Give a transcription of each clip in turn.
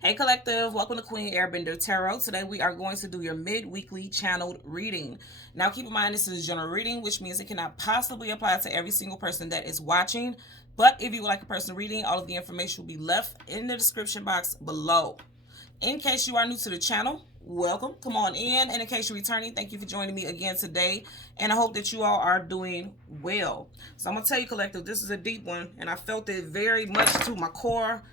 Hey Collective, welcome to Queen Airbender Tarot. Today we are going to do your mid-weekly channeled reading. Now keep in mind this is a general reading, which means it cannot possibly apply to every single person that is watching. But if you would like a personal reading, all of the information will be left in the description box below. In case you are new to the channel, welcome. Come on in. And in case you're returning, thank you for joining me again today. And I hope that you all are doing well. So I'm going to tell you, Collective, this is a deep one. And I felt it very much to my core.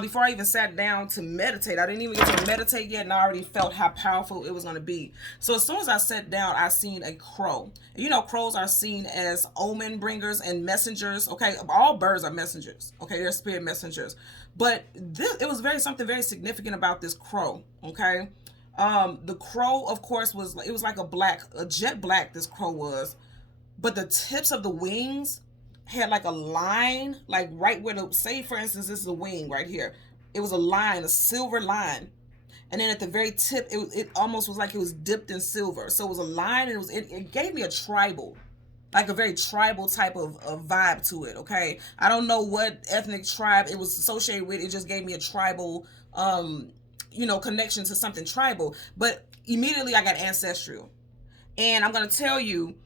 Before I even sat down to meditate, I didn't even get to meditate yet, and I already felt how powerful it was going to be. So as soon as I sat down, I seen a crow. You know, crows are seen as omen bringers and messengers. Okay, all birds are messengers. Okay, they're spirit messengers. But it was something very significant about this crow. Okay, the crow, of course, was like a jet black. This crow was, but the tips of the wings had like a line, like right where say for instance, this is a wing right here. It was a line, a silver line, and then at the very tip, it almost was like it was dipped in silver. So it was a line, and it gave me a tribal, like a very tribal type of vibe to it. Okay, I don't know what ethnic tribe it was associated with. It just gave me a tribal, connection to something tribal. But immediately I got ancestral, and I'm gonna tell you,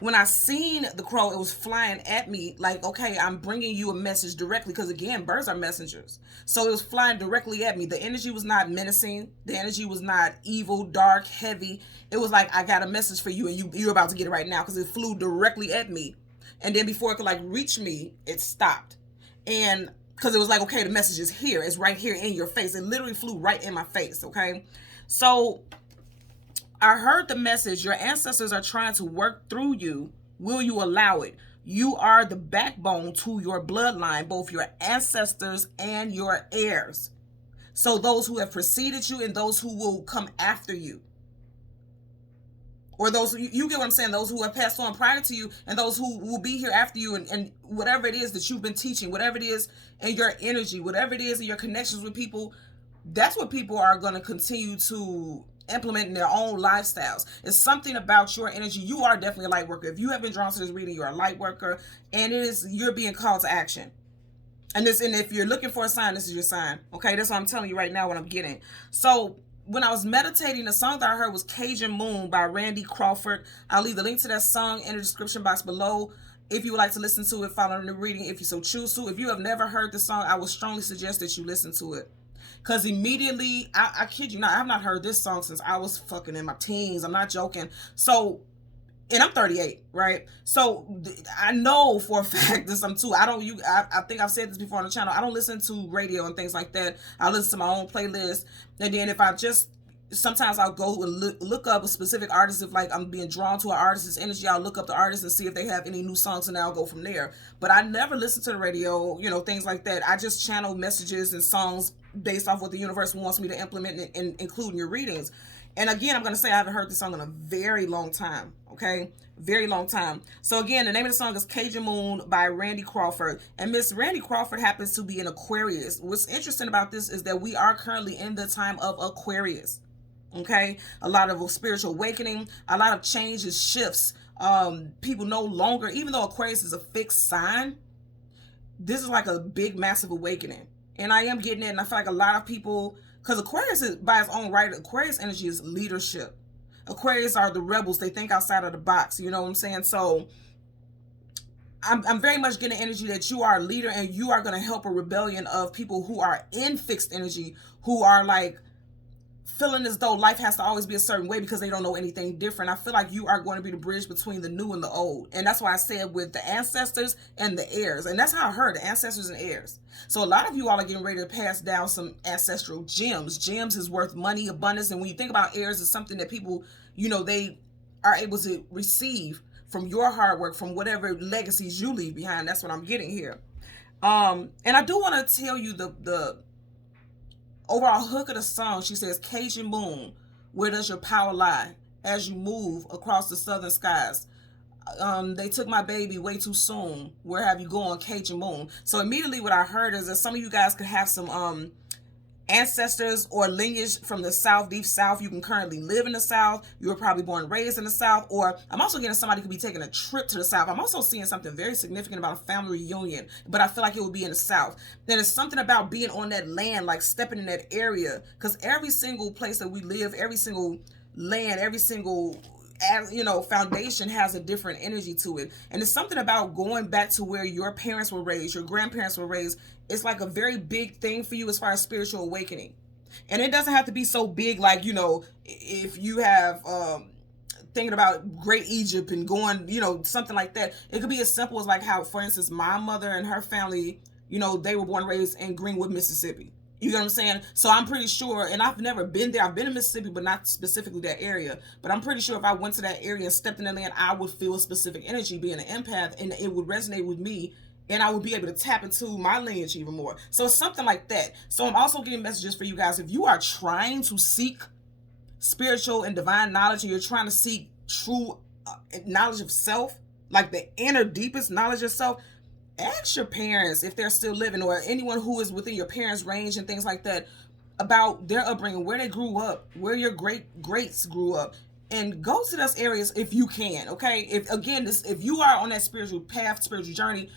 when I seen the crow, it was flying at me like, okay, I'm bringing you a message directly. Because again, birds are messengers. So it was flying directly at me. The energy was not menacing. The energy was not evil, dark, heavy. It was like, I got a message for you, and you're about to get it right now, because it flew directly at me. And then before it could like reach me, it stopped. And because it was like, okay, the message is here. It's right here in your face. It literally flew right in my face. Okay. So I heard the message. Your ancestors are trying to work through you. Will you allow it? You are the backbone to your bloodline, both your ancestors and your heirs. So those who have preceded you and those who will come after you. Or those, you get what I'm saying, those who have passed on prior to you and those who will be here after you, and whatever it is that you've been teaching, whatever it is in your energy, whatever it is in your connections with people, that's what people are going to continue to implement in their own lifestyles. It's something about your energy. You are definitely a light worker. If you have been drawn to this reading, you're a light worker, and you're being called to action. And if you're looking for a sign, this is your sign. Okay, that's what I'm telling you right now, what I'm getting. So when I was meditating, the song that I heard was Cajun Moon by Randy Crawford. I'll leave the link to that song in the description box below if you would like to listen to it following the reading, if you so choose to. If you have never heard the song, I would strongly suggest that you listen to it. Because immediately, I kid you not, I've not heard this song since I was fucking in my teens. I'm not joking. So, and I'm 38, right? So I know for a fact this I'm too. I think I've said this before on the channel. I don't listen to radio and things like that. I listen to my own playlist. And then if I just, sometimes I'll go and look up a specific artist. If like I'm being drawn to an artist's energy, I'll look up the artist and see if they have any new songs, and I'll go from there. But I never listen to the radio, things like that. I just channel messages and songs based off what the universe wants me to implement and include in your readings. And again, I'm going to say I haven't heard this song in a very long time. Okay, very long time. So again, the name of the song is Cajun Moon by Randy Crawford. And Miss Randy Crawford happens to be an Aquarius. What's interesting about this is that we are currently in the time of Aquarius. Okay, a lot of spiritual awakening, a lot of changes, shifts. People no longer, even though Aquarius is a fixed sign, this is like a big, massive awakening. And I am getting it, and I feel like a lot of people, because Aquarius is, by its own right, Aquarius energy is leadership. Aquarius are the rebels. They think outside of the box. You know what I'm saying? So I'm very much getting energy that you are a leader, and you are going to help a rebellion of people who are in fixed energy, who are like feeling as though life has to always be a certain way because they don't know anything different. I feel like you are going to be the bridge between the new and the old. And that's why I said with the ancestors and the heirs. And that's how I heard, the ancestors and heirs. So a lot of you all are getting ready to pass down some ancestral gems. Gems is worth money, abundance. And when you think about heirs, it's something that people, they are able to receive from your hard work, from whatever legacies you leave behind. That's what I'm getting here. And I do want to tell you the overall hook of the song. She says, Cajun Moon, where does your power lie as you move across the southern skies? They took my baby way too soon. Where have you gone, Cajun Moon? So immediately what I heard is that some of you guys could have some ancestors or lineage from the South, deep South. You can currently live in the South. You were probably born and raised in the South. Or I'm also getting somebody could be taking a trip to the South. I'm also seeing something very significant about a family reunion, but I feel like it would be in the South. Then there's something about being on that land, like stepping in that area, because every single place that we live, every single land, every single foundation has a different energy to it. And it's something about going back to where your parents were raised, your grandparents were raised. It's like a very big thing for you as far as spiritual awakening. And it doesn't have to be so big, like, if you have thinking about Great Egypt and going, something like that. It could be as simple as like how, for instance, my mother and her family, they were born and raised in Greenwood, Mississippi. You get what I'm saying? So I'm pretty sure, and I've never been there. I've been in Mississippi, but not specifically that area. But I'm pretty sure if I went to that area and stepped in that land, I would feel a specific energy being an empath, and it would resonate with me, and I would be able to tap into my lineage even more. So it's something like that. So I'm also getting messages for you guys. If you are trying to seek spiritual and divine knowledge, and you're trying to seek true knowledge of self, like the inner, deepest knowledge of self, ask your parents if they're still living, or anyone who is within your parents' range and things like that, about their upbringing, where they grew up, where your greats grew up, and go to those areas if you can. Okay, if you are on that spiritual path, spiritual journey,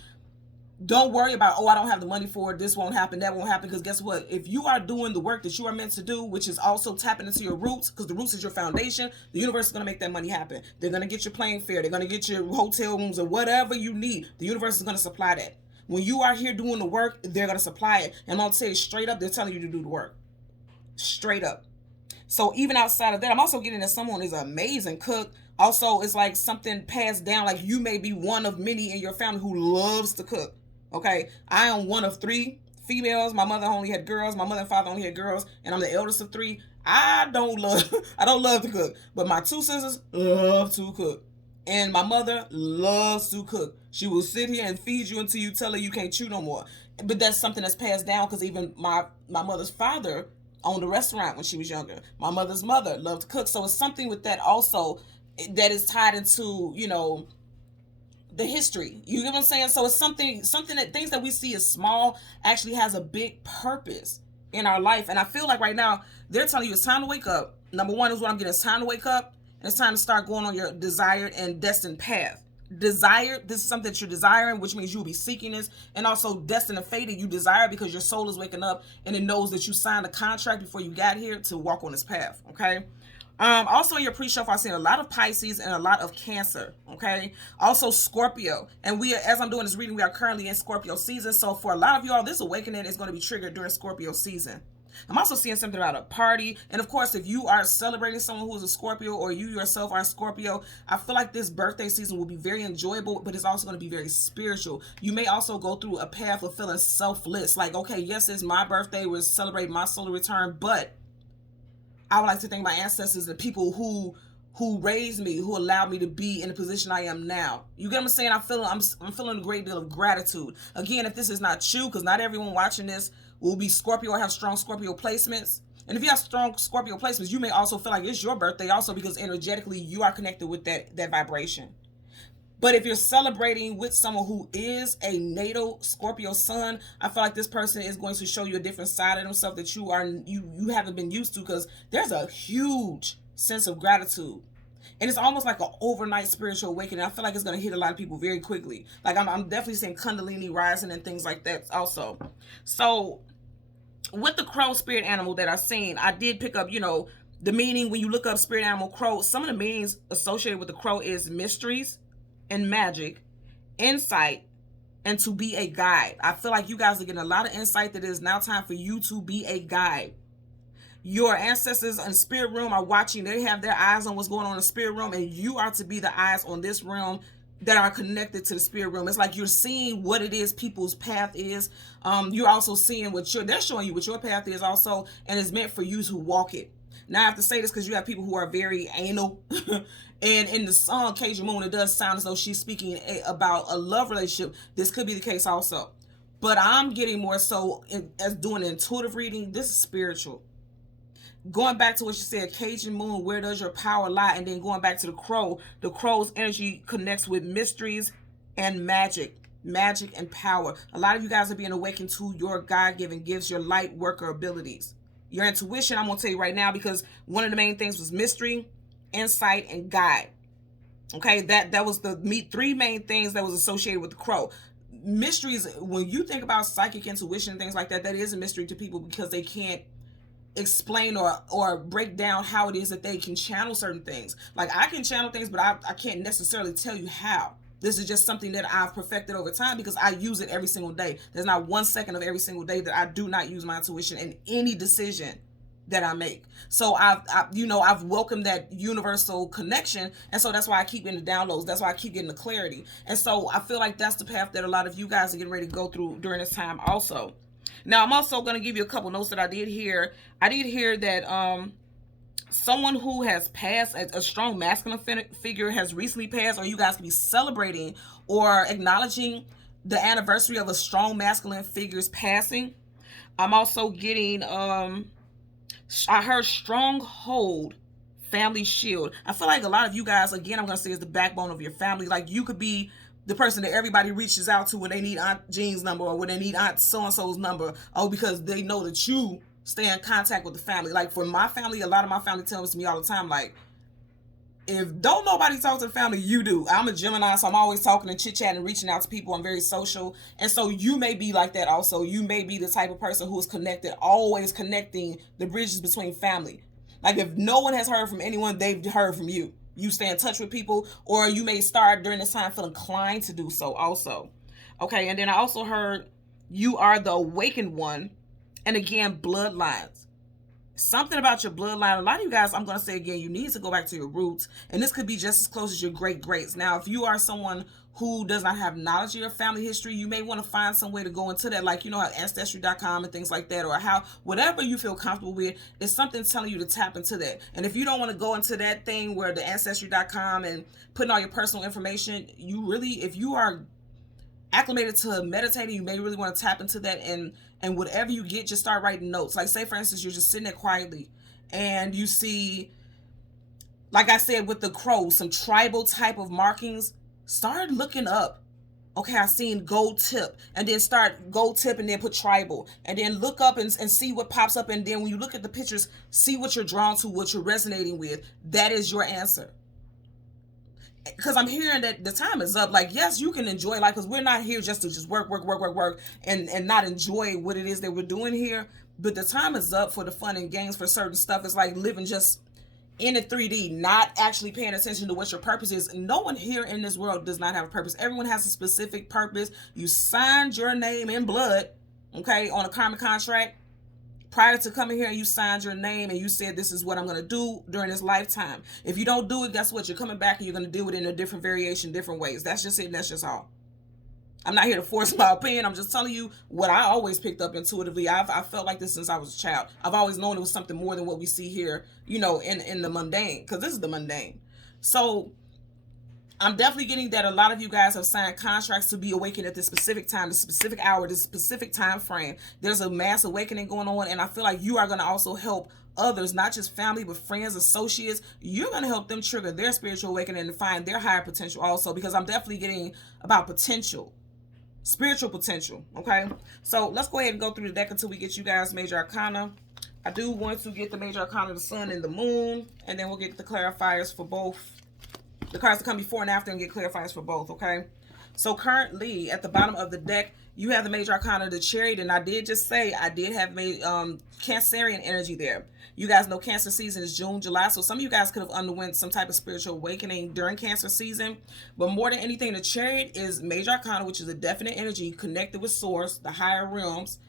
don't worry about, I don't have the money for it, this won't happen, that won't happen, because guess what? If you are doing the work that you are meant to do, which is also tapping into your roots, because the roots is your foundation, the universe is going to make that money happen. They're going to get your plane fare, they're going to get your hotel rooms, or whatever you need. The universe is going to supply that. When you are here doing the work, they're going to supply it. And I'll tell you straight up, they're telling you to do the work. Straight up. So even outside of that, I'm also getting that someone is an amazing cook. Also, it's like something passed down, like you may be one of many in your family who loves to cook. Okay, I am one of 3 females. My mother only had girls. My mother and father only had girls, and I'm the eldest of 3. I don't love to cook, but my 2 sisters love to cook, and my mother loves to cook. She will sit here and feed you until you tell her you can't chew no more. But that's something that's passed down, because even my mother's father owned a restaurant when she was younger. My mother's mother loved to cook, so it's something with that also that is tied into the history. You get what I'm saying? So it's something that things that we see as small actually has a big purpose in our life. And I feel like right now they're telling you it's time to wake up. Number one is what I'm getting. It's time to wake up, and it's time to start going on your desired and destined path. Desired, this is something that you're desiring, which means you'll be seeking this. And also destined and fated, you desire because your soul is waking up and it knows that you signed a contract before you got here to walk on this path. Okay. Also in your pre-show, I've seen a lot of Pisces and a lot of Cancer. Okay. Also Scorpio. And as I'm doing this reading, we are currently in Scorpio season. So for a lot of y'all, this awakening is going to be triggered during Scorpio season. I'm also seeing something about a party. And of course, if you are celebrating someone who is a Scorpio, or you yourself are a Scorpio, I feel like this birthday season will be very enjoyable, but it's also going to be very spiritual. You may also go through a path of feeling selfless. Like, okay, yes, it's my birthday. We're celebrating my solar return, but I would like to thank my ancestors, the people who raised me, who allowed me to be in the position I am now. You get what I'm saying? I'm feeling a great deal of gratitude. Again, if this is not you, because not everyone watching this will be Scorpio or have strong Scorpio placements. And if you have strong Scorpio placements, you may also feel like it's your birthday also, because energetically you are connected with that vibration. But if you're celebrating with someone who is a natal Scorpio sun, I feel like this person is going to show you a different side of themselves that you haven't been used to, because there's a huge sense of gratitude. And it's almost like an overnight spiritual awakening. I feel like it's going to hit a lot of people very quickly. Like I'm definitely seeing Kundalini rising and things like that also. So with the crow spirit animal that I've seen, I did pick up, the meaning when you look up spirit animal crow. Some of the meanings associated with the crow is mysteries and magic, insight, and to be a guide. I feel like you guys are getting a lot of insight that it is now time for you to be a guide. Your ancestors in the spirit realm are watching. They have their eyes on what's going on in the spirit realm, and you are to be the eyes on this realm that are connected to the spirit realm. It's like you're seeing what it is people's path is. You're also seeing they're showing you what your path is also, and it's meant for you to walk it. Now I have to say this because you have people who are very anal. And in the song Cajun Moon, it does sound as though she's speaking about a love relationship. This could be the case also. But I'm getting more so as doing an intuitive reading. This is spiritual. Going back to what you said, Cajun Moon, where does your power lie? And then going back to the crow. The crow's energy connects with mysteries and magic. Magic and power. A lot of you guys are being awakened to your God-given gifts, your light worker abilities. Your intuition, I'm going to tell you right now, because one of the main things was mystery, insight, and guide. Okay, that was the three main things that was associated with the crow. Mysteries, when you think about psychic intuition and things like that, that is a mystery to people because they can't explain or break down how it is that they can channel certain things. Like, I can channel things, but I can't necessarily tell you how. This is just something that I've perfected over time because I use it every single day. There's not 1 second of every single day that I do not use my intuition in any decision that I make. So I've welcomed that universal connection, and so that's why I keep getting the downloads. That's why I keep getting the clarity. And so I feel like that's the path that a lot of you guys are getting ready to go through during this time also. Now, I'm also going to give you a couple notes that I did hear. I did hear that someone who has passed, a strong masculine figure has recently passed, or you guys could be celebrating or acknowledging the anniversary of a strong masculine figure's passing. I'm also getting, I heard stronghold, family shield. I feel like a lot of you guys, again, I'm going to say, is the backbone of your family. Like, you could be the person that everybody reaches out to when they need Aunt Jean's number or when they need Aunt so-and-so's number. Oh, because they know that you stay in contact with the family. Like, for my family, a lot of my family tells me all the time, like, if don't nobody talk to the family, you do. I'm a Gemini, so I'm always talking and chit-chatting and reaching out to people. I'm very social. And so you may be like that also. You may be the type of person who is connected, always connecting the bridges between family. Like, if no one has heard from anyone, they've heard from you. You stay in touch with people, or you may start during this time feel inclined to do so also. Okay, and then I also heard you are the awakened one. And again, bloodlines. Something about your bloodline. A lot of you guys, I'm going to say again, you need to go back to your roots. And this could be just as close as your great-greats. Now, if you are someone who does not have knowledge of your family history, you may want to find some way to go into that, like, you know, how Ancestry.com and things like that, or how, whatever you feel comfortable with, is something telling you to tap into that. And if you don't want to go into that thing where the Ancestry.com and putting all your personal information, you really, if you are acclimated to meditating, you may really want to tap into that, and whatever you get, just start writing notes. Like, say, for instance, you're just sitting there quietly and you see, like I said, with the crows, some tribal type of markings. Start looking up. Okay, I seen gold tip, and then start gold tip and then put tribal, and then look up and see what pops up. And then when you look at the pictures, see what you're drawn to, what you're resonating with. That is your answer. Because I'm hearing that the time is up. Like, yes, you can enjoy life, because we're not here just to just work, and not enjoy what it is that we're doing here. But the time is up for the fun and games for certain stuff. It's like living just in a 3D, not actually paying attention to what your purpose is. No one here in this world does not have a purpose. Everyone has a specific purpose. You signed your name in blood, okay, on a karmic contract. Prior to coming here, you signed your name and you said, this is what I'm going to do during this lifetime. If you don't do it, guess what? You're coming back and you're going to do it in a different variation, different ways. That's just it. And that's just all. I'm not here to force my opinion. I'm just telling you what I always picked up intuitively. I felt like this since I was a child. I've always known it was something more than what we see here, you know, in the mundane, because this is the mundane. So I'm definitely getting that a lot of you guys have signed contracts to be awakened at this specific time, this specific hour, this specific time frame. There's a mass awakening going on, and I feel like you are going to also help others, not just family, but friends, associates. You're going to help them trigger their spiritual awakening and find their higher potential also, because I'm definitely getting about potential. Spiritual potential, okay? So let's go ahead and go through the deck until we get you guys major arcana. I do want to get the major arcana of the sun and the moon, and then we'll get the clarifiers for both. The cards that come before and after, and get clarifiers for both, okay? So currently, at the bottom of the deck, you have the major arcana of the Chariot, and I did just say I did have Cancerian energy there. You guys know Cancer season is June, July, so some of you guys could have underwent some type of spiritual awakening during Cancer season. But more than anything, the Chariot is major arcana, which is a definite energy connected with Source, the higher realms,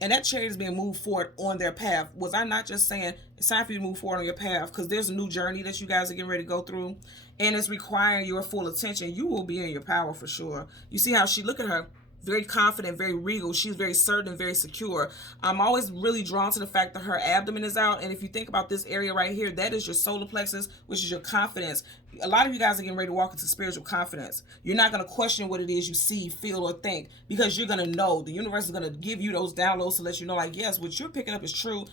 and that Chariot is being moved forward on their path. Was I not just saying it's time for you to move forward on your path? Because there's a new journey that you guys are getting ready to go through, and it's requiring your full attention. You will be in your power for sure. You see how she, look at her. Very confident, very regal. She's very certain and very secure. I'm always really drawn to the fact that her abdomen is out. And if you think about this area right here, that is your solar plexus, which is your confidence. A lot of you guys are getting ready to walk into spiritual confidence. You're not going to question what it is you see, feel, or think, because you're going to know. The universe is going to give you those downloads to let you know, like, yes, what you're picking up is true.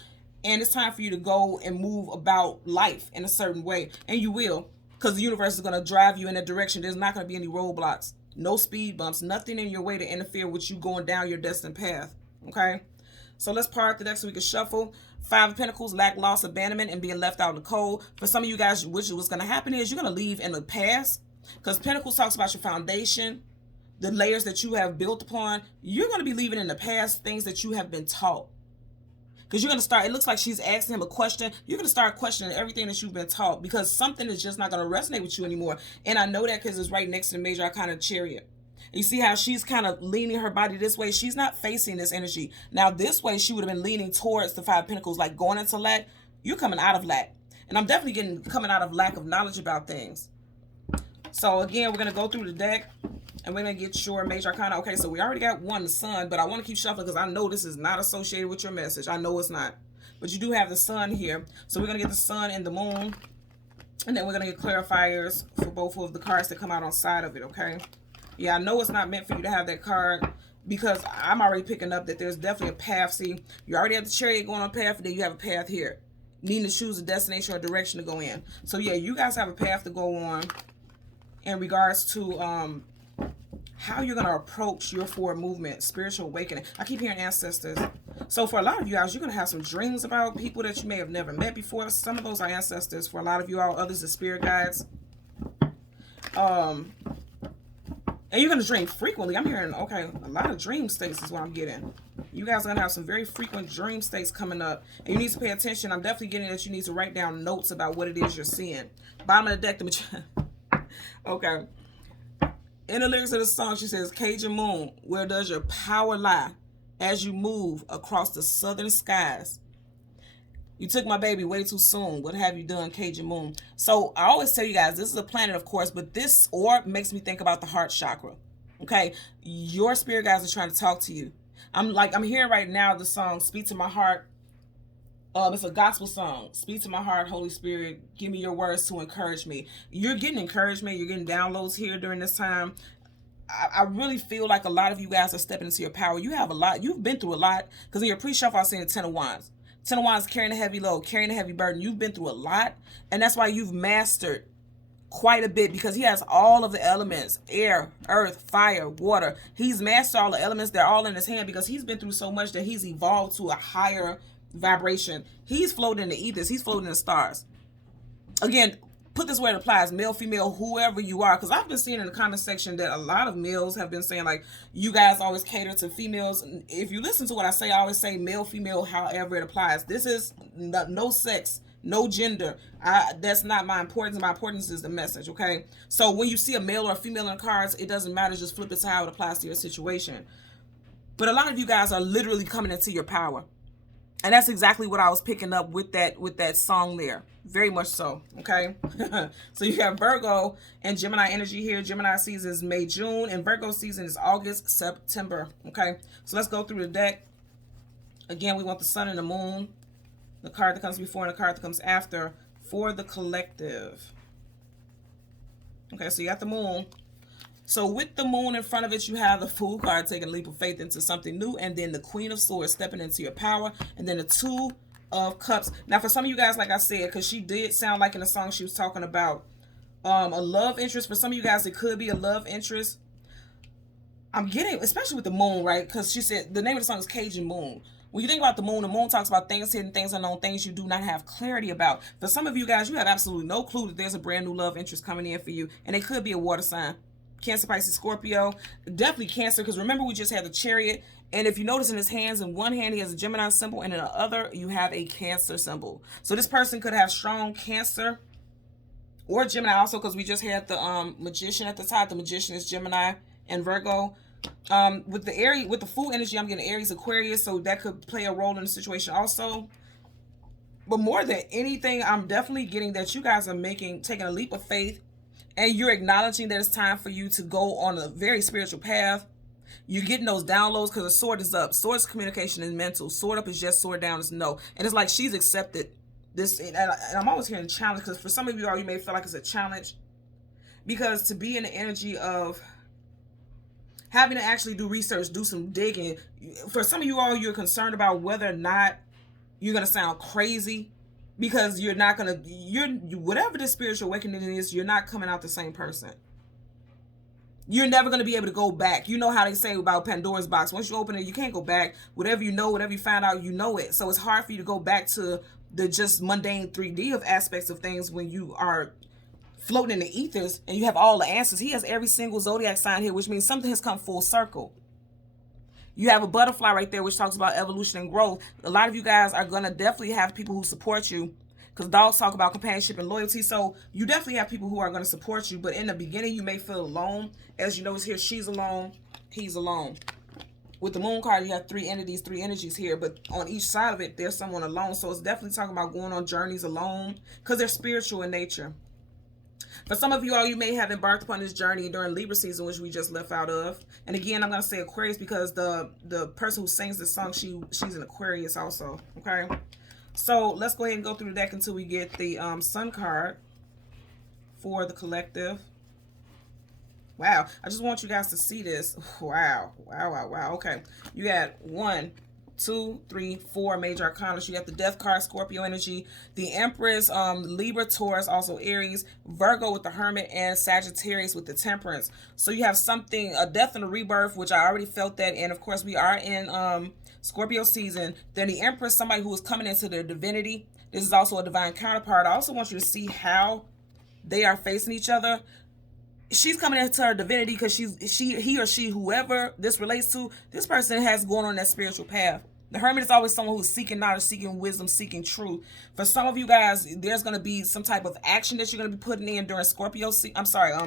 And it's time for you to go and move about life in a certain way. And you will, because the universe is going to drive you in that direction. There's not going to be any roadblocks. No speed bumps, nothing in your way to interfere with you going down your destined path, okay? So let's part the deck so we can shuffle. Five of Pentacles, lack, loss, abandonment, and being left out in the cold. For some of you guys, what's going to happen is you're going to leave in the past, because Pentacles talks about your foundation, the layers that you have built upon. You're going to be leaving in the past things that you have been taught. Because you're going to start, it looks like she's asking him a question. You're going to start questioning everything that you've been taught, because something is just not going to resonate with you anymore. And I know that because it's right next to the Major Arcana Chariot. You see how she's kind of leaning her body this way? She's not facing this energy. Now, this way, she would have been leaning towards the Five of Pentacles, like going into lack. You're coming out of lack. And I'm definitely coming out of lack of knowledge about things. So, again, we're going to go through the deck, and we're going to get your Major Arcana. Okay, so we already got one, the Sun, but I want to keep shuffling because I know this is not associated with your message. I know it's not. But you do have the Sun here. So we're going to get the Sun and the Moon, and then we're going to get clarifiers for both of the cards that come out on side of it, okay? Yeah, I know it's not meant for you to have that card, because I'm already picking up that there's definitely a path. See, you already have the Chariot going on a path, and then you have a path here. Needing to choose a destination or direction to go in. So, yeah, you guys have a path to go on in regards to how you're going to approach your forward movement, spiritual awakening. I keep hearing ancestors. So, for a lot of you guys, you're going to have some dreams about people that you may have never met before. Some of those are ancestors. For a lot of you all, others are spirit guides. And you're going to dream frequently. I'm hearing, okay, a lot of dream states is what I'm getting. You guys are going to have some very frequent dream states coming up. And you need to pay attention. I'm definitely getting that you need to write down notes about what it is you're seeing. Bottom of the deck, okay. In the lyrics of the song, she says, Cajun Moon, where does your power lie as you move across the southern skies? You took my baby way too soon. What have you done, Cajun Moon? So I always tell you guys, this is a planet, of course, but this orb makes me think about the heart chakra. Okay, your spirit guides are trying to talk to you. I'm hearing right now the song "Speak to My Heart." It's a gospel song. Speak to my heart, Holy Spirit. Give me your words to encourage me. You're getting encouragement. You're getting downloads here during this time. I really feel like a lot of you guys are stepping into your power. You have a lot. You've been through a lot, because in your pre-shuffle, I was saying the Ten of Wands. Ten of Wands carrying a heavy load, carrying a heavy burden. You've been through a lot, and that's why you've mastered quite a bit, because he has all of the elements: air, earth, fire, water. He's mastered all the elements. They're all in his hand, because he's been through so much that he's evolved to a higher vibration. He's floating in the ethers. He's floating in the stars. Again, put this where it applies: male, female, whoever you are. Because I've been seeing in the comment section that a lot of males have been saying, like, you guys always cater to females. If you listen to what I say, I always say male, female, however it applies. This is no sex, no gender. That's not my importance. My importance is the message, okay? So when you see a male or a female in the cards, it doesn't matter. Just flip it to how it applies to your situation. But a lot of you guys are literally coming into your power. And that's exactly what I was picking up with that song there. Very much so, okay? So you have Virgo and Gemini energy here. Gemini season is May, June, and Virgo season is August, September, okay? So let's go through the deck. Again, we want the Sun and the Moon, the card that comes before and the card that comes after for the collective. Okay, so you got the Moon. So with the Moon in front of it, you have the Fool card taking a leap of faith into something new, and then the Queen of Swords stepping into your power, and then the Two of Cups. Now, for some of you guys, like I said, because she did sound like in the song she was talking about a love interest. For some of you guys, it could be a love interest. I'm getting, especially with the Moon, right? Because she said the name of the song is Cajun Moon. When you think about the Moon talks about things hidden, things unknown, things you do not have clarity about. For some of you guys, you have absolutely no clue that there's a brand new love interest coming in for you, and it could be a water sign. Cancer, Pisces, Scorpio, definitely Cancer, because remember we just had the Chariot, and if you notice in his hands, in one hand he has a Gemini symbol, and in the other you have a Cancer symbol. So this person could have strong Cancer or Gemini also, because we just had the Magician at the top. The Magician is Gemini and Virgo. With the Aries, with the Fool energy, I'm getting Aries, Aquarius, so that could play a role in the situation also. But more than anything, I'm definitely getting that you guys are taking a leap of faith. And you're acknowledging that it's time for you to go on a very spiritual path. You're getting those downloads because the sword is up. Sword's communication is mental. Sword up is yes, sword down is no. And it's like she's accepted this. And I'm always hearing challenge, because for some of you all, you may feel like it's a challenge. Because to be in the energy of having to actually do research, do some digging. For some of you all, you're concerned about whether or not you're going to sound crazy. Because you're not going to, whatever the spiritual awakening is, you're not coming out the same person. You're never going to be able to go back. You know how they say about Pandora's box. Once you open it, you can't go back. Whatever you know, whatever you find out, you know it. So it's hard for you to go back to the just mundane 3D of aspects of things when you are floating in the ethers and you have all the answers. He has every single zodiac sign here, which means something has come full circle. You have a butterfly right there, which talks about evolution and growth. A lot of you guys are going to definitely have people who support you, because dogs talk about companionship and loyalty. So you definitely have people who are going to support you. But in the beginning, you may feel alone. As you notice here, she's alone. He's alone. With the moon card, you have three entities, three energies here. But on each side of it, there's someone alone. So it's definitely talking about going on journeys alone, because they're spiritual in nature. For some of you all, you may have embarked upon this journey during Libra season, which we just left out of. And again, I'm going to say Aquarius because the person who sings this song, she's an Aquarius also. Okay. So let's go ahead and go through the deck until we get the Sun card for the collective. Wow. I just want you guys to see this. Wow. Wow, wow, wow. Okay. You got 1, 2, 3, 4 major arcana. You got the Death card, Scorpio energy, the Empress, Libra, Taurus, also Aries, Virgo with the Hermit, and Sagittarius with the Temperance. So you have something, a death and a rebirth, which I already felt that. And of course, we are in Scorpio season. Then the Empress, somebody who is coming into their divinity. This is also a divine counterpart. I also want you to see how they are facing each other. She's coming into her divinity because he or she, whoever this relates to, this person has gone on that spiritual path. The Hermit is always someone who's seeking knowledge, seeking wisdom, seeking truth. For some of you guys, there's going to be some type of action that you're going to be putting in during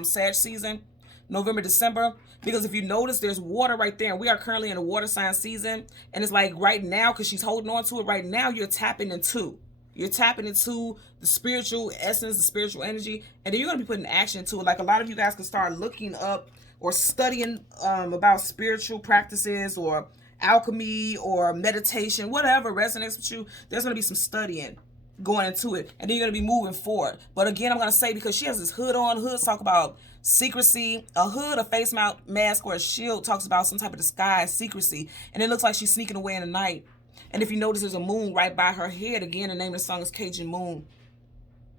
Sag season, November, December. Because if you notice, there's water right there. And we are currently in a water sign season. And it's like right now, because she's holding on to it right now, you're tapping into the spiritual essence, the spiritual energy. And then you're going to be putting action into it. Like a lot of you guys can start looking up or studying about spiritual practices or alchemy or meditation, whatever resonates with you. There's going to be some studying going into it. And then you're going to be moving forward. But again, I'm going to say, because she has this hood on, hoods talk about secrecy. A hood, a face mount mask, or a shield talks about some type of disguise, secrecy. And it looks like she's sneaking away in the night. And if you notice, there's a moon right by her head. Again, the name of the song is Cajun Moon.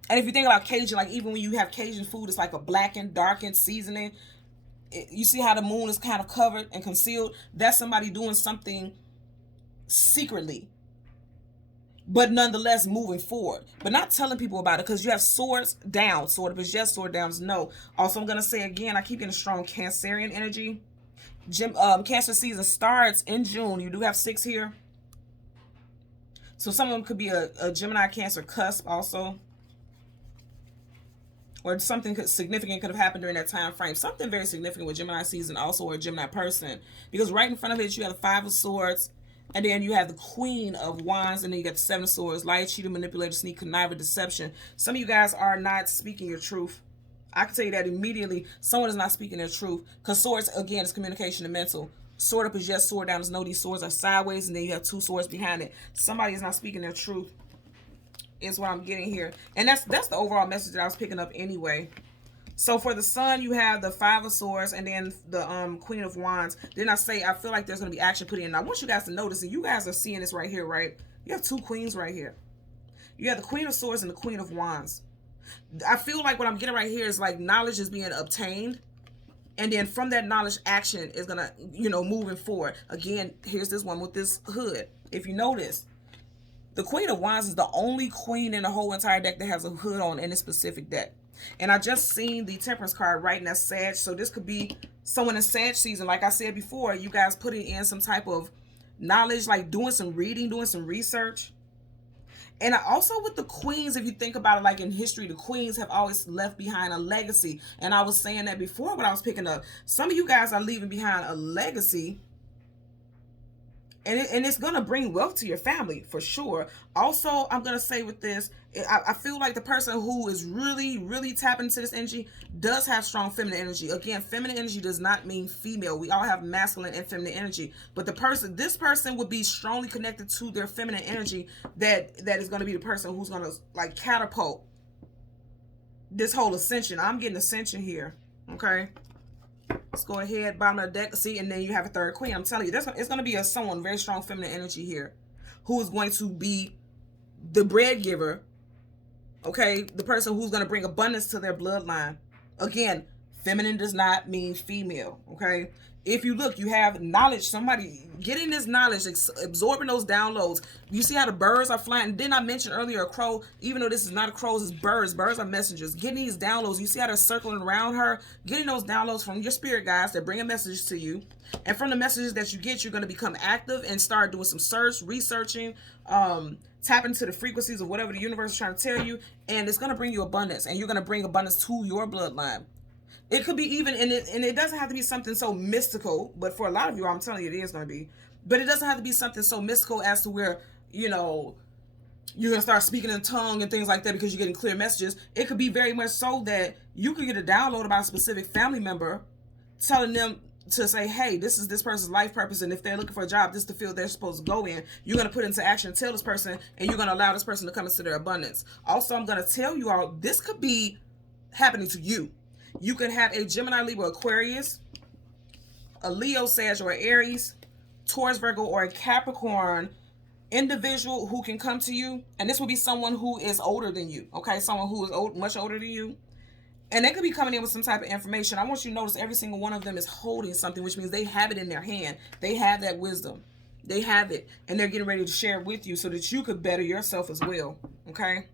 And if you think about Cajun, like even when you have Cajun food, it's like a blackened, darkened seasoning. You see how the moon is kind of covered and concealed? That's somebody doing something secretly, but nonetheless moving forward, but not telling people about it, because you have swords down. Sword up is yes, sword down is no. Also, I'm going to say again, I keep getting a strong Cancerian energy. Cancer season starts in June. You do have 6 here. So someone could be a Gemini Cancer cusp also. Or something significant could have happened during that time frame. Something very significant with Gemini season also, or a Gemini person. Because right in front of it, you have the 5 of Swords. And then you have the Queen of Wands. And then you got the 7 of Swords. Liar, cheater, manipulator, sneak, conniver, deception. Some of you guys are not speaking your truth. I can tell you that immediately. Someone is not speaking their truth. Because Swords, again, is communication and mental. Sword up is yes, sword down is no. These swords are sideways. And then you have 2 swords behind it. Somebody is not speaking their truth, is what I'm getting here. And that's the overall message that I was picking up anyway. So for the Sun, you have the 5 of Swords and then the Queen of Wands. Then I feel like there's going to be action put in. And I want you guys to notice, and you guys are seeing this right here, right? You have 2 queens right here. You have the Queen of Swords and the Queen of Wands. I feel like what I'm getting right here is like knowledge is being obtained. And then from that knowledge, action is going to, moving forward. Again, here's this one with this hood. If you notice, the Queen of Wands is the only queen in the whole entire deck that has a hood on in this specific deck. And I just seen the Temperance card right in that Sag. So this could be someone in Sag season. Like I said before, you guys putting in some type of knowledge, like doing some reading, doing some research. And also with the queens, if you think about it, like in history, the queens have always left behind a legacy. And I was saying that before when I was picking up. Some of you guys are leaving behind a legacy. And it's going to bring wealth to your family, for sure. Also, I'm going to say with this, I feel like the person who is really, really tapping into this energy does have strong feminine energy. Again, feminine energy does not mean female. We all have masculine and feminine energy. But this person would be strongly connected to their feminine energy that is going to be the person who's going to like catapult this whole ascension. I'm getting ascension here, okay? Let's go ahead, bottom of the deck, see, and then you have a 3rd queen. I'm telling you, it's going to be someone very strong feminine energy here who is going to be the bread giver, okay? The person who's going to bring abundance to their bloodline. Again, Feminine does not mean female, okay? If you look, you have knowledge. Somebody getting this knowledge, absorbing those downloads. You see how the birds are flying. Didn't I mention earlier a crow? Even though this is not a crow, it's birds. Birds are messengers. Getting these downloads. You see how they're circling around her? Getting those downloads from your spirit guides that bring a message to you. And from the messages that you get, you're going to become active and start doing some search, researching, tap into the frequencies of whatever the universe is trying to tell you. And it's going to bring you abundance. And you're going to bring abundance to your bloodline. It could be even, and it doesn't have to be something so mystical, but for a lot of you, I'm telling you, it is going to be. But it doesn't have to be something so mystical as to where, you know, you're going to start speaking in tongue and things like that because you're getting clear messages. It could be very much so that you could get a download about a specific family member telling them to say, hey, this is this person's life purpose, and if they're looking for a job, this is the field they're supposed to go in. You're going to put into action, tell this person, and you're going to allow this person to come into their abundance. Also, I'm going to tell you all, this could be happening to you. You could have a Gemini, Libra, Aquarius, a Leo, Sag, or Aries, Taurus, Virgo, or a Capricorn individual who can come to you. And this will be someone who is older than you, okay? Someone who is much older than you. And they could be coming in with some type of information. I want you to notice every single one of them is holding something, which means they have it in their hand. They have that wisdom. They have it. And they're getting ready to share it with you so that you could better yourself as well, okay?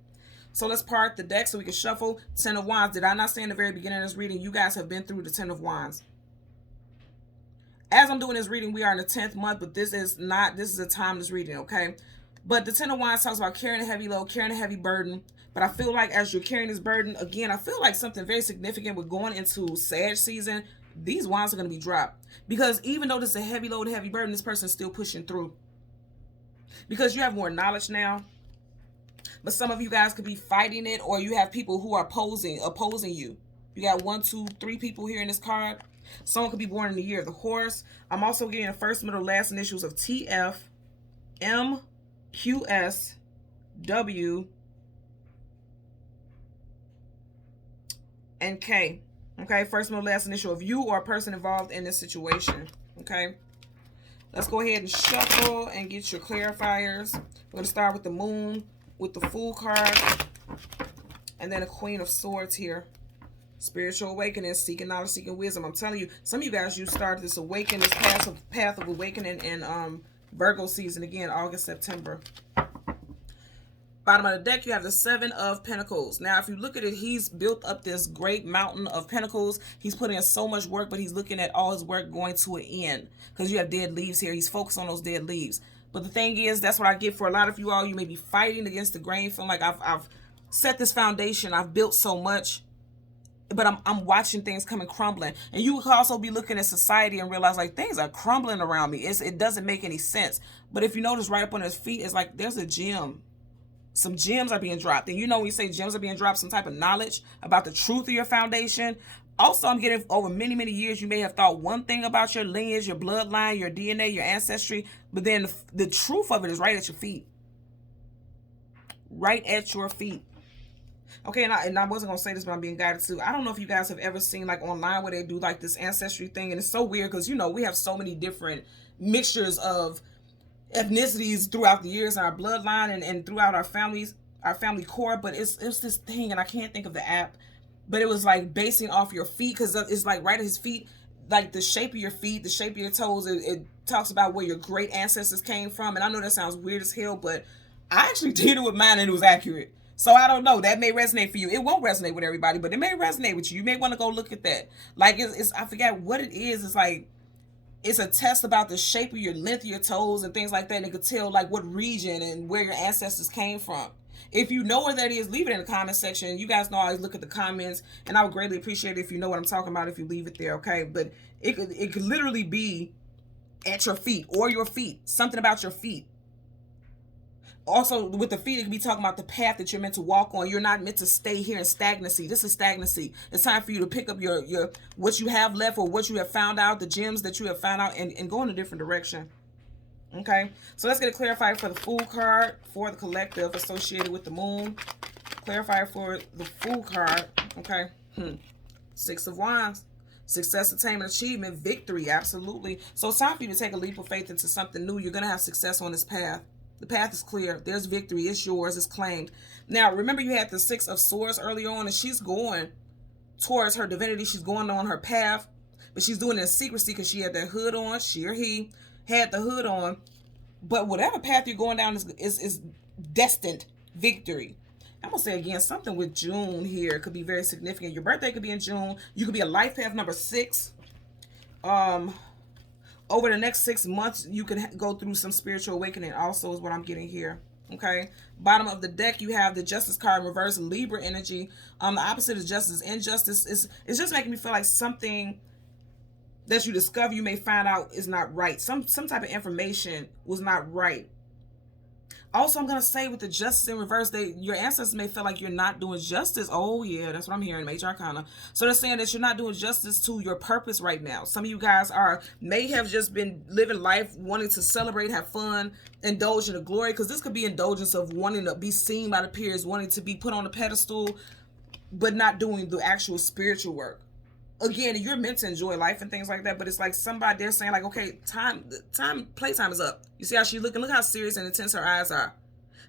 So let's part the deck so we can shuffle. 10 of Wands. Did I not say in the very beginning of this reading, you guys have been through the 10 of Wands? As I'm doing this reading, we are in the 10th month, but this is a timeless reading, okay? But the 10 of Wands talks about carrying a heavy load, carrying a heavy burden. But I feel like as you're carrying this burden, again, I feel like something very significant with going into Sag season, these wands are going to be dropped. Because even though this is a heavy load, heavy burden, this person's still pushing through. Because you have more knowledge now. But some of you guys could be fighting it, or you have people who are opposing you. You got 1, 2, 3 people here in this card. Someone could be born in the year of the horse. I'm also getting the first, middle, last initials of TF, M, Q, S, W, and K. Okay, first, middle, last initial of you or a person involved in this situation. Okay, let's go ahead and shuffle and get your clarifiers. We're going to start with the moon, with the Fool card, and then a Queen of Swords here. Spiritual awakening, seeking knowledge, seeking wisdom. I'm telling you, some of you guys, you started this awakening, this path of awakening in Virgo season, again, August, September. Bottom of the deck, you have the 7 of Pentacles. Now, if you look at it, he's built up this great mountain of pentacles. He's putting in so much work, but he's looking at all his work going to an end. Because you have dead leaves here. He's focused on those dead leaves. But the thing is, that's what I get for a lot of you all. You may be fighting against the grain, feeling like I've set this foundation. I've built so much. But I'm watching things coming crumbling. And you could also be looking at society and realize, like, things are crumbling around me. It doesn't make any sense. But if you notice right up on his feet, it's like there's a gem. Some gems are being dropped. And you know when you say gems are being dropped, some type of knowledge about the truth of your foundation. Also, I'm getting over many, many years, you may have thought one thing about your lineage, your bloodline, your DNA, your ancestry. But then the truth of it is right at your feet. Right at your feet. Okay, and I wasn't going to say this, but I'm being guided too. I don't know if you guys have ever seen, like, online where they do, like, this ancestry thing. And it's so weird because, you know, we have so many different mixtures of ethnicities throughout the years in our bloodline and throughout our families, our family core. But it's this thing, and I can't think of the app. But it was, like, basing off your feet because it's, like, right at his feet. Like, the shape of your feet, the shape of your toes. It talks about where your great ancestors came from. And I know that sounds weird as hell, but I actually did it with mine and it was accurate. So I don't know. That may resonate for you. It won't resonate with everybody, but it may resonate with you. You may want to go look at that. Like, it's I forget what it is. It's like, it's a test about the shape of your length of your toes and things like that. And it could tell, like, what region and where your ancestors came from. If you know where that is, leave it in the comment section. You guys know I always look at the comments, and I would greatly appreciate it if you know what I'm talking about if you leave it there, okay? But it could literally be at your feet or your feet. Something about your feet. Also, with the feet, it could be talking about the path that you're meant to walk on. You're not meant to stay here in stagnancy. This is stagnancy. It's time for you to pick up your what you have left or what you have found out, the gems that you have found out, and go in a different direction. Okay? So let's get it clarified for the Fool card, for the collective associated with the moon. Clarify for the Fool card. Okay? 6 of Wands. Success, attainment, achievement, victory. Absolutely. So it's time for you to take a leap of faith into something new. You're going to have success on this path. The path is clear. There's victory. It's yours. It's claimed. Now, remember you had the 6 of Swords earlier on, and she's going towards her divinity. She's going on her path, but she's doing it in secrecy because she had that hood on. She or he had the hood on. But whatever path you're going down is destined victory. I'm going to say again, something with June here could be very significant. Your birthday could be in June. You could be a life path number 6. Over the next 6 months, you could go through some spiritual awakening also is what I'm getting here. Okay. Bottom of the deck, you have the Justice card in reverse, Libra energy. The opposite of justice, injustice. It's just making me feel like something that you discover, you may find out is not right. Some type of information was not right. Also, I'm going to say with the justice in reverse, your ancestors may feel like you're not doing justice. Oh, yeah, that's what I'm hearing, Major Arcana. So they're saying that you're not doing justice to your purpose right now. Some of you guys may have just been living life, wanting to celebrate, have fun, indulge in the glory. Because this could be indulgence of wanting to be seen by the peers, wanting to be put on a pedestal, but not doing the actual spiritual work. Again, you're meant to enjoy life and things like that, but it's like somebody, they're saying like, okay, playtime is up. You see how she's looking? Look how serious and intense her eyes are.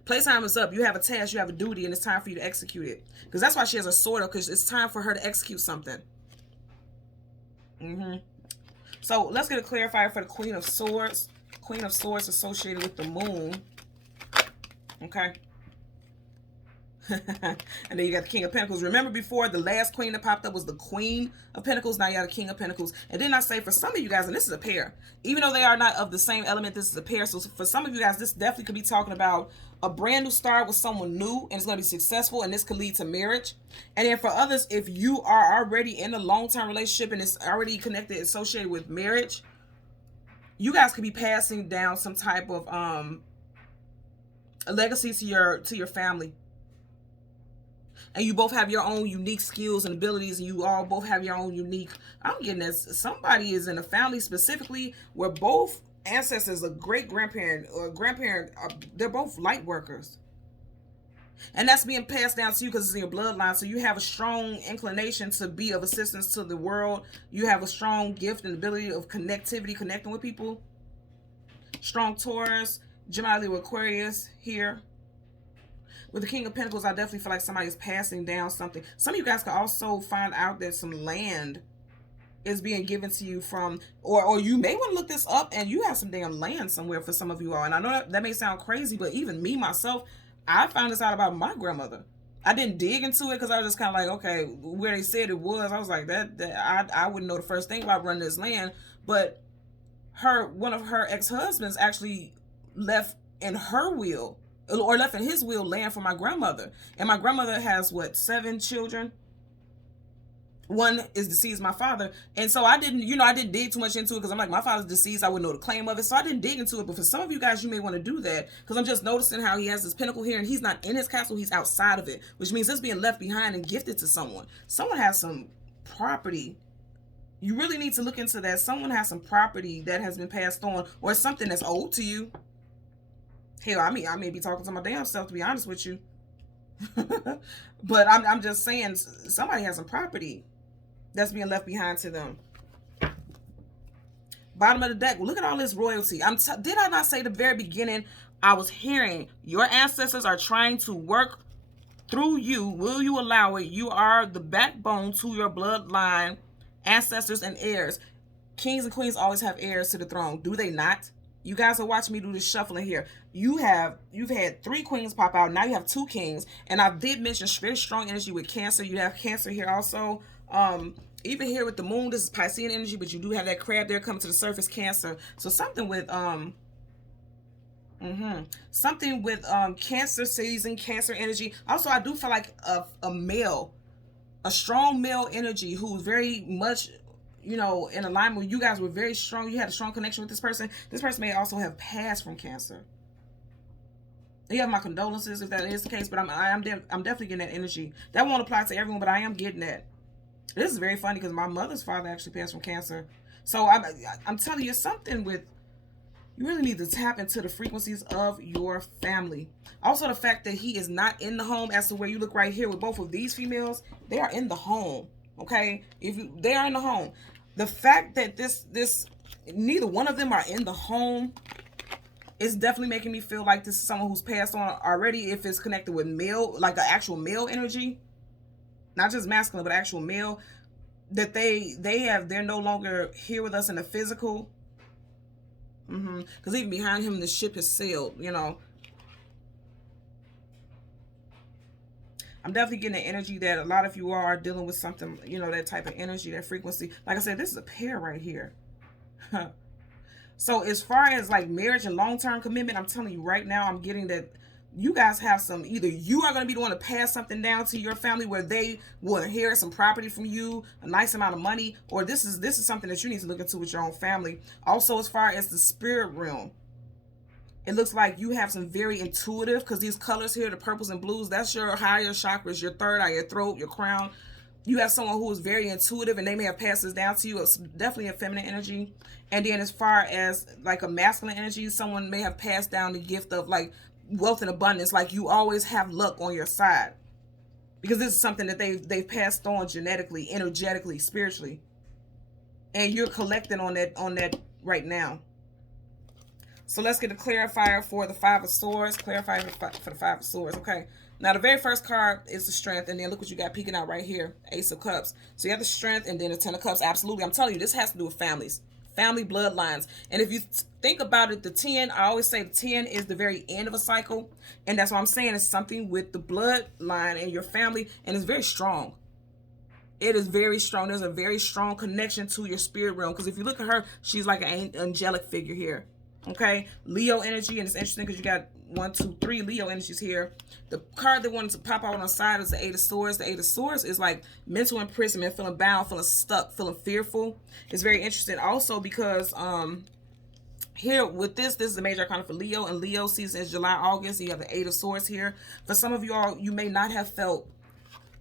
Playtime is up. You have a task, you have a duty, and it's time for you to execute it. Because that's why she has a sword up, because it's time for her to execute something. So let's get a clarifier for the Queen of Swords. Queen of Swords associated with the moon. Okay. And then you got the King of Pentacles. Remember before, the last queen that popped up was the Queen of Pentacles. Now you got the King of Pentacles. And then I say for some of you guys, and this is a pair, even though they are not of the same element, this is a pair. So for some of you guys, this definitely could be talking about a brand new start with someone new, and it's going to be successful, and this could lead to marriage. And then for others, if you are already in a long-term relationship and it's already connected, associated with marriage, you guys could be passing down some type of a legacy to your family. And you both have your own unique skills and abilities, and you all both have your own unique, I'm getting this, somebody is in a family specifically where both ancestors, a great-grandparent or grandparent, they're both light workers. And that's being passed down to you because it's in your bloodline. So you have a strong inclination to be of assistance to the world. You have a strong gift and ability of connectivity, connecting with people. Strong Taurus, Gemini, Leo, Aquarius here. With the King of Pentacles, I definitely feel like somebody is passing down something. Some of you guys can also find out that some land is being given to you from, or you may want to look this up, and you have some damn land somewhere for some of you all. And I know that may sound crazy, but even me, myself, I found this out about my grandmother. I didn't dig into it because I was just kind of like, okay, where they said it was, I was like, I wouldn't know the first thing about running this land. But one of her ex-husbands actually left in her will, or left in his will, land for my grandmother. And my grandmother has, 7 children? One is deceased, my father. And so I didn't dig too much into it because I'm like, my father's deceased. I wouldn't know the claim of it. So I didn't dig into it. But for some of you guys, you may want to do that because I'm just noticing how he has this pinnacle here and he's not in his castle. He's outside of it, which means it's being left behind and gifted to someone. Someone has some property. You really need to look into that. Someone has some property that has been passed on or something that's owed to you. Hell, I may be talking to my damn self, to be honest with you. But I'm just saying, somebody has some property that's being left behind to them. Bottom of the deck, look at all this royalty. Did I not say at the very beginning, I was hearing your ancestors are trying to work through you. Will you allow it? You are the backbone to your bloodline, ancestors and heirs. Kings and queens always have heirs to the throne. Do they not? You guys are watching me do this shuffling here. You've had 3 queens pop out. Now you have 2 kings. And I did mention very strong energy with Cancer. You have Cancer here also. Even here with the moon, this is Piscean energy, but you do have that crab there coming to the surface, Cancer. So something with Cancer season, Cancer energy. Also, I do feel like a strong male energy who's very much, in alignment with you guys, were very strong. You had a strong connection with this person. This person may also have passed from Cancer. You have my condolences if that is the case, but I'm definitely getting that energy. That won't apply to everyone, but I am getting that. This is very funny because my mother's father actually passed from Cancer. So I'm telling you, something with, you really need to tap into the frequencies of your family. Also, the fact that he is not in the home, as to where you look right here with both of these females, they are in the home. Okay, they are in the home. The fact that neither one of them are in the home is definitely making me feel like this is someone who's passed on already. If it's connected with male, like an actual male energy. not just masculine, but actual male, that they're no longer here with us in the physical. Because even behind him, the ship has sailed, you know. I'm definitely getting the energy that a lot of you are dealing with something, you know, that type of energy, that frequency. Like I said, this is a pair right here. So as far as like marriage and long-term commitment, I'm telling you right now, I'm getting that you guys have some, either you are going to be the one to pass something down to your family where they will inherit some property from you, a nice amount of money, or this is something that you need to look into with your own family. Also, as far as the spirit realm, it looks like you have some very intuitive, because these colors here, the purples and blues, that's your higher chakras, your third eye, your throat, your crown. You have someone who is very intuitive, and they may have passed this down to you. It's definitely a feminine energy. And then as far as like a masculine energy, someone may have passed down the gift of like wealth and abundance, like you always have luck on your side, because this is something that they've passed on genetically, energetically, spiritually, and you're collecting on that right now. So let's get a clarifier for the Five of Swords. Clarifier for the Five of Swords. Okay. Now, the very first card is the Strength, and then look what you got peeking out right here, Ace of Cups. So you have the Strength, and then the Ten of Cups. Absolutely. I'm telling you, this has to do with families, family bloodlines. And if you think about it, the 10, I always say the 10 is the very end of a cycle. And that's what I'm saying. It's something with the bloodline and your family, and it's very strong. It is very strong. There's a very strong connection to your spirit realm, because if you look at her, she's like an angelic figure here. Okay, Leo energy, and it's interesting because you got 1, 2, 3 Leo energies here. The card that wanted to pop out on the side is the Eight of Swords. The Eight of Swords is like mental imprisonment, feeling bound, feeling stuck, feeling fearful. It's very interesting also because here with this is a major arcana for Leo, and Leo season is July, August. You have the Eight of Swords here. For some of you all, you may not have felt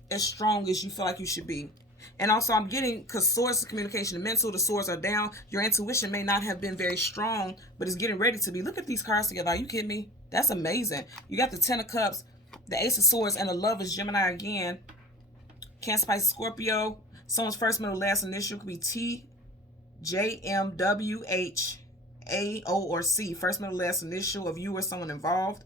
as strong as you feel like you should be. And also I'm getting, because swords is communication and mental, the swords are down. Your intuition may not have been very strong, but it's getting ready to be. Look at these cards together. Are you kidding me? That's amazing. You got the Ten of Cups, the Ace of Swords, and the Lovers, Gemini again. Cancer, Pisces, Scorpio. Someone's first, middle, last initial could be T, J, M, W, H, A, O, or C. First, middle, last initial of you or someone involved.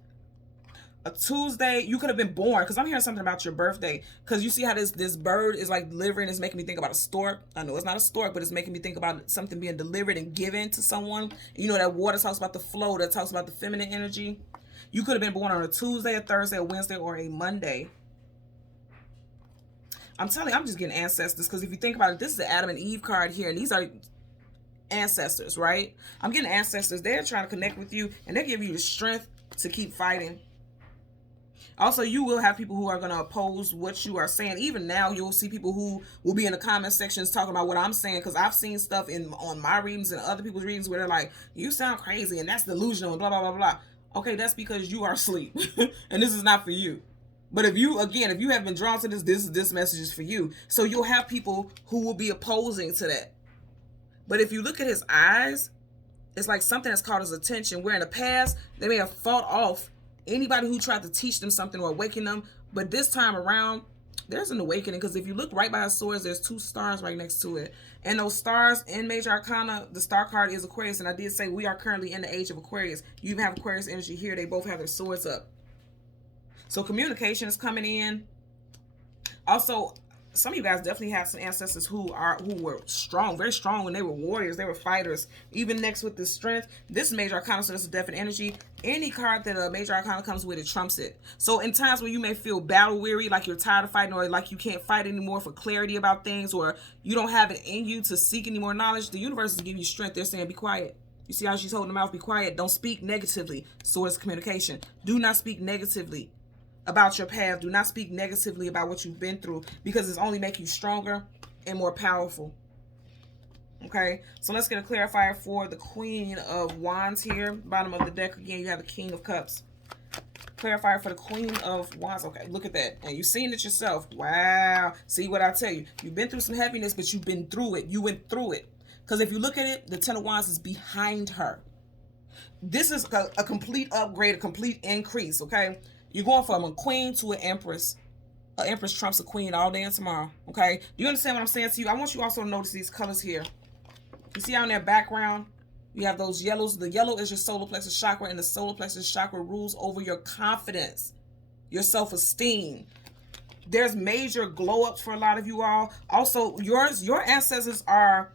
A Tuesday, you could have been born, because I'm hearing something about your birthday, because you see how this bird is like delivering. It's making me think about a stork. I know it's not a stork, but it's making me think about something being delivered and given to someone. You know, that water talks about the flow, that talks about the feminine energy. You could have been born on a Tuesday, a Thursday, a Wednesday, or a Monday. I'm telling you, I'm just getting ancestors, because if you think about it, this is the Adam and Eve card here, and these are ancestors, right? I'm getting ancestors. They're trying to connect with you, and they're giving you the strength to keep fighting. Also, you will have people who are going to oppose what you are saying. Even now, you'll see people who will be in the comment sections talking about what I'm saying, because I've seen stuff on my readings and other people's readings where they're like, you sound crazy and that's delusional and blah, blah, blah, blah. Okay, that's because you are asleep and this is not for you. But if you have been drawn to this message is for you. So you'll have people who will be opposing to that. But if you look at his eyes, it's like something has caught his attention, where in the past, they may have fought off anybody who tried to teach them something or awaken them. But this time around, there's an awakening, because if you look right by his swords, there's 2 stars right next to it. And those stars in Major Arcana, the star card is Aquarius. And I did say we are currently in the age of Aquarius. You even have Aquarius energy here. They both have their swords up. So communication is coming in. Also, some of you guys definitely have some ancestors who were strong, very strong, when they were warriors, they were fighters. Even next with the Strength, this is Major Arcana, so this is definite energy. Any card that a Major Arcana comes with, it trumps it. So in times where you may feel battle weary, like you're tired of fighting, or like you can't fight anymore for clarity about things, or you don't have it in you to seek any more knowledge, the universe is giving you strength. They're saying, be quiet. You see how she's holding her mouth? Be quiet. Don't speak negatively. Swords communication. Do not speak negatively about your path. Do not speak negatively about what you've been through, because it's only make you stronger and more powerful. Okay, so let's get a clarifier for the Queen of Wands here. Bottom of the deck again, you have the King of Cups. Clarifier for the Queen of Wands. Okay, look at that. And you've seen it yourself. Wow. See what I tell you? You've been through some heaviness, but you've been through it. You went through it. Because if you look at it, the Ten of Wands is behind her. This is a complete upgrade, a complete increase, okay? You're going from a queen to an empress. An empress trumps a queen all day and tomorrow. Okay? Do you understand what I'm saying to you? I want you also to notice these colors here. You see how in their background, you have those yellows. The yellow is your solar plexus chakra, and the solar plexus chakra rules over your confidence, your self-esteem. There's major glow ups for a lot of you all. Also, your ancestors are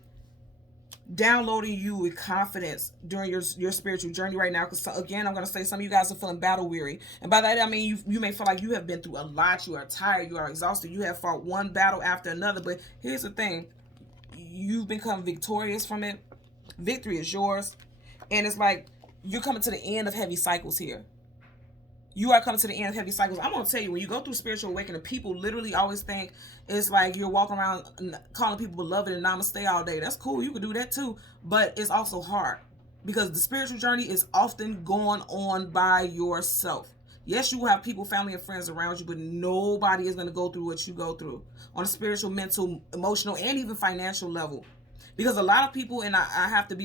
downloading you with confidence during your spiritual journey right now. Because again, I'm going to say some of you guys are feeling battle weary, and by that I mean you may feel like you have been through a lot, you are tired, you are exhausted, you have fought one battle after another. But here's the thing, you've become victorious from it. Victory is yours. And it's like you're coming to the end of heavy cycles here. You are coming to the end of heavy cycles. I'm going to tell you, when you go through spiritual awakening, people literally always think it's like you're walking around calling people beloved and namaste all day. That's cool. You can do that too. But it's also hard, because the spiritual journey is often going on by yourself. Yes, you will have people, family, and friends around you, but nobody is going to go through what you go through on a spiritual, mental, emotional, and even financial level. Because a lot of people, and I have to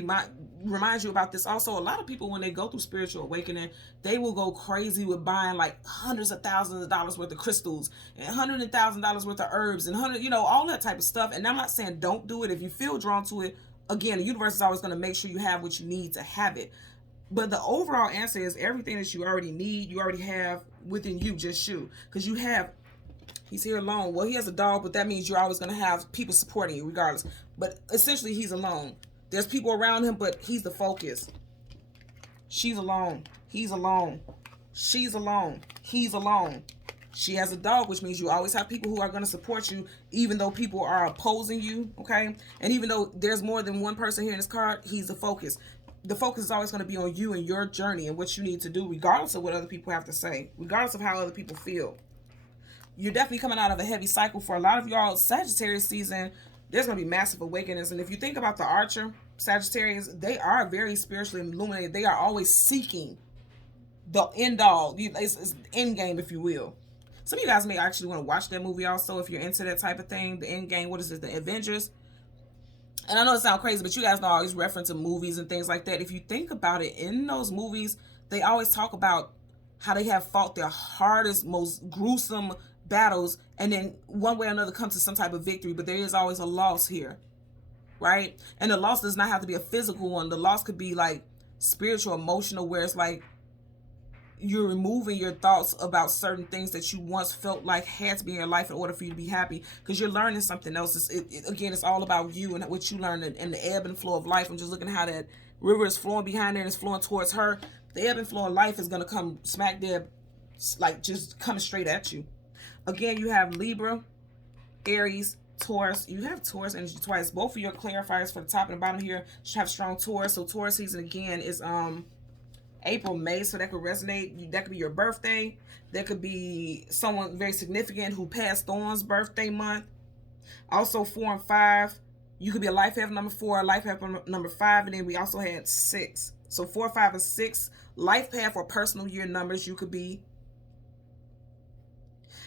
remind you about this also, a lot of people, when they go through spiritual awakening, they will go crazy with buying like hundreds of thousands of dollars worth of crystals and $100,000 worth of herbs and all that type of stuff. And I'm not saying don't do it. If you feel drawn to it, again, the universe is always going to make sure you have what you need to have it. But the overall answer is everything that you already need, you already have within you, just you. Because you have, he's here alone. Well, he has a dog, but that means you're always going to have people supporting you regardless. But essentially, he's alone. There's people around him, but he's the focus. She's alone. He's alone. She's alone. He's alone. She has a dog, which means you always have people who are going to support you, even though people are opposing you, okay? And even though there's more than one person here in this card, he's the focus. The focus is always going to be on you and your journey and what you need to do, regardless of what other people have to say, regardless of how other people feel. You're definitely coming out of a heavy cycle. For a lot of y'all, Sagittarius season, there's going to be massive awakenings. And if you think about the Archer, Sagittarius, they are very spiritually illuminated. They are always seeking the end all. It's end game, if you will. Some of you guys may actually want to watch that movie also if you're into that type of thing. The end game, what is it? The Avengers. And I know it sounds crazy, but you guys know I always reference to movies and things like that. If you think about it, in those movies, they always talk about how they have fought their hardest, most gruesome battles, and then one way or another come to some type of victory. But there is always a loss here, right? And the loss does not have to be a physical one. The loss could be like spiritual, emotional, where it's like you're removing your thoughts about certain things that you once felt like had to be in your life in order for you to be happy, because you're learning something else. Again, it's all about you and what you learn and the ebb and flow of life. I'm just looking at how that river is flowing behind there and it's flowing towards her. The ebb and flow of life is going to come smack dab, like just coming straight at you. Again, you have Libra, Aries, Taurus. You have Taurus energy twice. Both of your clarifiers for the top and the bottom here should have strong Taurus. So Taurus season again is April, May, so that could resonate. That could be your birthday. That could be someone very significant who passed on's birthday month. Also 4 and 5. You could be a life path number 4, a life path number 5, and then we also had 6. So 4, 5, and 6 life path or personal year numbers you could be.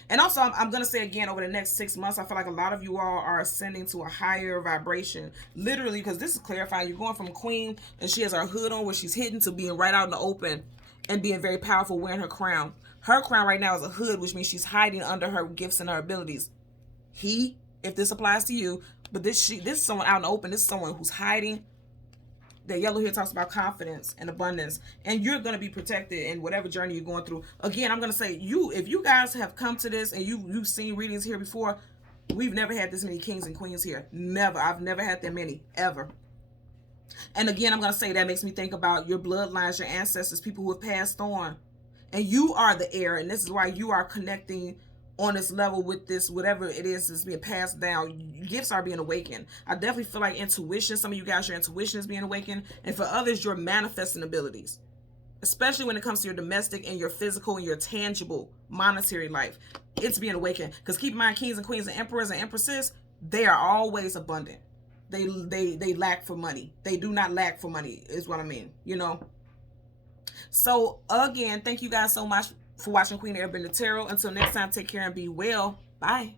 And also, I'm going to say again, over the next 6 months, I feel like a lot of you all are ascending to a higher vibration. Literally, because this is clarifying. You're going from queen, and she has her hood on where she's hidden, to being right out in the open and being very powerful, wearing her crown. Her crown right now is a hood, which means she's hiding under her gifts and her abilities. If this applies to you, but this is someone out in the open. This is someone who's hiding. The yellow here talks about confidence and abundance, and you're going to be protected in whatever journey you're going through. Again, I'm going to say, if you guys have come to this and you've seen readings here before, we've never had this many kings and queens here. Never. I've never had that many, ever. And again, I'm going to say that makes me think about your bloodlines, your ancestors, people who have passed on, and you are the heir, and this is why you are connecting on this level with this, whatever it is that's being passed down. Gifts are being awakened. I definitely feel like intuition, some of you guys, your intuition is being awakened. And for others, your manifesting abilities, especially when it comes to your domestic and your physical and your tangible monetary life, it's being awakened. Because keep in mind, kings and queens and emperors and empresses, they are always abundant. They lack for money. They do not lack for money, is what I mean, So again, thank you guys so much for watching Queen Airbender Tarot. Until next time, take care and be well. Bye.